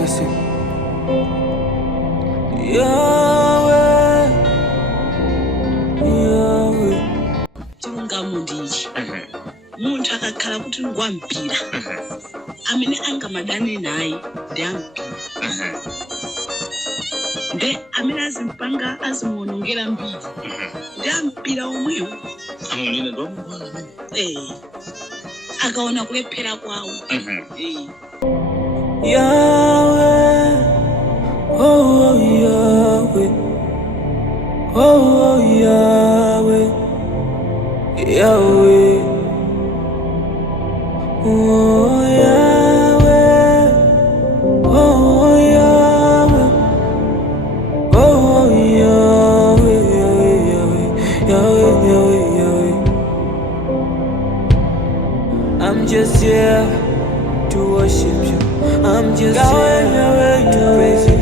Listen. Yahweh. Chungamundiji. Muntu akakhala kuti ngwampira. Amene angamadane naye ndiyampira. Nde amene azimpanga azimuonongera mbiri. Ndiyampira omweyo. Amunene ndo mwana. Akaona kulephera kwawo. Yahweh, oh Yahweh, oh Yahweh, Yahweh, oh Yahweh, oh Yahweh, oh Yahweh, Yahweh. I'm just here to worship you. I'm just here to praise you.